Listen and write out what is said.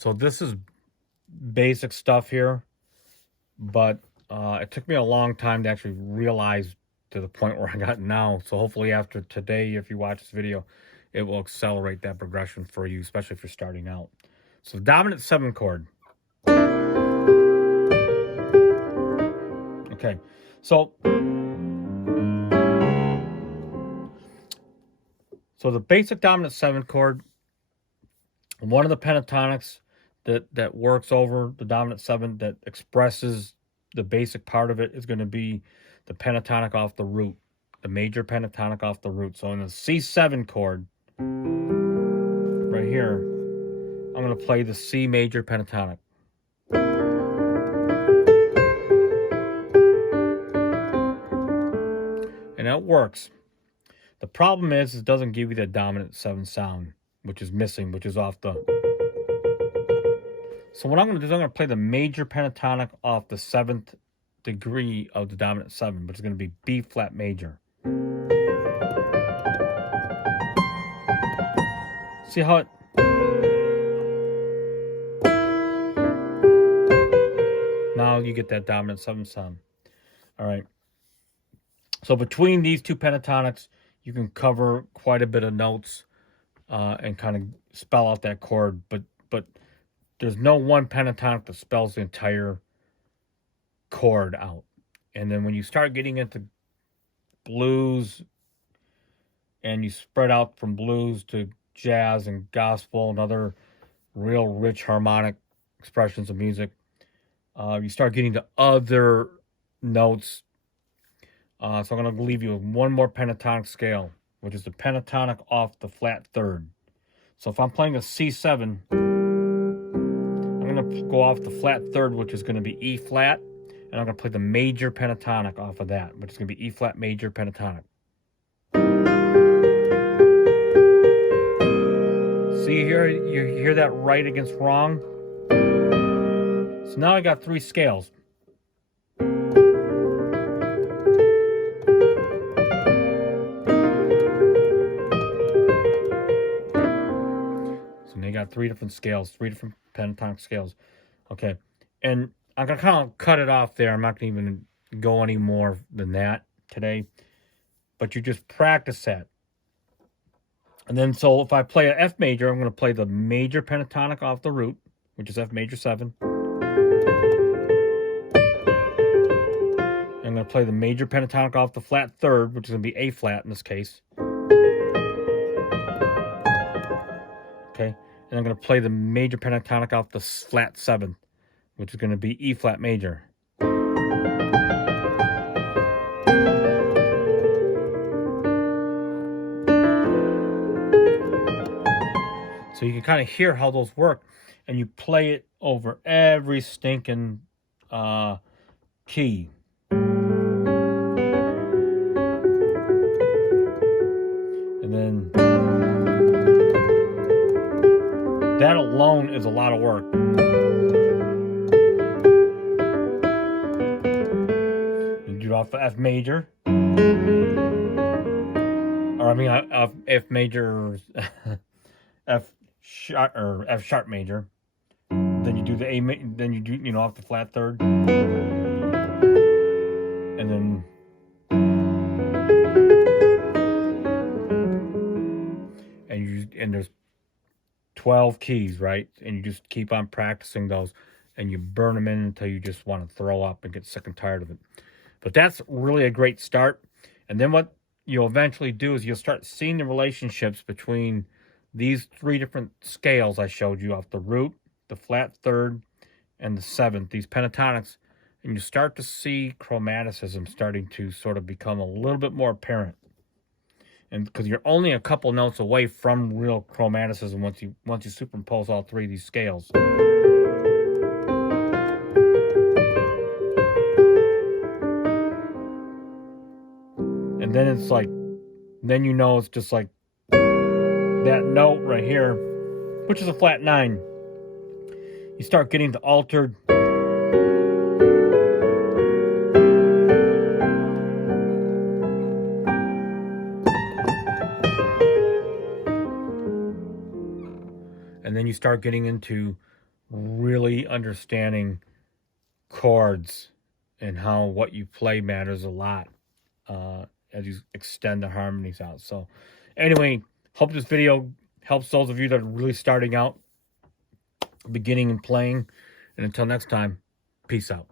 So this is basic stuff here, but it took me a long time to actually realize to the point where I got now. So hopefully after today, if you watch this video, it will accelerate that progression for you, especially if you're starting out. So the dominant 7 chord. Okay, so the basic dominant 7 chord, one of the pentatonics that works over the dominant 7 that expresses the basic part of it is going to be the pentatonic off the root, the major pentatonic off the root. So in the C7 chord, right here, I'm going to play the C major pentatonic. And that works. The problem is it doesn't give you the dominant 7 sound, which is missing, which is off the... So what I'm going to do is I'm going to play the major pentatonic off the 7th degree of the dominant 7, which is going to be B flat major. See how it... Now you get that dominant 7 sound. All right. So between these two pentatonics, you can cover quite a bit of notes and kind of spell out that chord. But there's no one pentatonic that spells the entire chord out. And then when you start getting into blues and you spread out from blues to jazz and gospel and other real rich harmonic expressions of music, you start getting to other notes. So I'm going to leave you with one more pentatonic scale, which is the pentatonic off the flat 3rd. So if I'm playing a C7, I'm going to go off the flat 3rd, which is going to be E flat, and I'm going to play the major pentatonic off of that, which is going to be E flat major pentatonic. See here, you hear that right against wrong? So now I got 3 scales. So they got 3 different scales, 3 different pentatonic scales. Okay, and I'm going to kind of cut it off there. I'm not going to even go any more than that today. But you just practice that. And then, so if I play an F major, I'm going to play the major pentatonic off the root, which is F major 7. I'm going to play the major pentatonic off the flat 3rd, which is going to be A flat in this case. Okay, and I'm going to play the major pentatonic off the flat 7th, which is going to be E flat major. So you can kind of hear how those work, and you play it over every stinking key. And then that alone is a lot of work. You do it off the F major. Or I mean F major, F sharp or F sharp major. Then you do the A. Then you do off the flat 3rd, and then and there's 12 keys, right? And you just keep on practicing those, and you burn them in until you just want to throw up and get sick and tired of it. But that's really a great start. And then what you'll eventually do is you'll start seeing the relationships between these 3 different scales I showed you off the root, the flat 3rd, and the 7th, these pentatonics, and you start to see chromaticism starting to sort of become a little bit more apparent. And because you're only a couple notes away from real chromaticism once you superimpose all 3 of these scales. And then it's like, then it's just like that note right here, which is a flat 9. You start getting the altered. And then you start getting into really understanding chords and how what you play matters a lot as you extend the harmonies out. So anyway, hope this video helps those of you that are really starting out, beginning and playing. And until next time, peace out.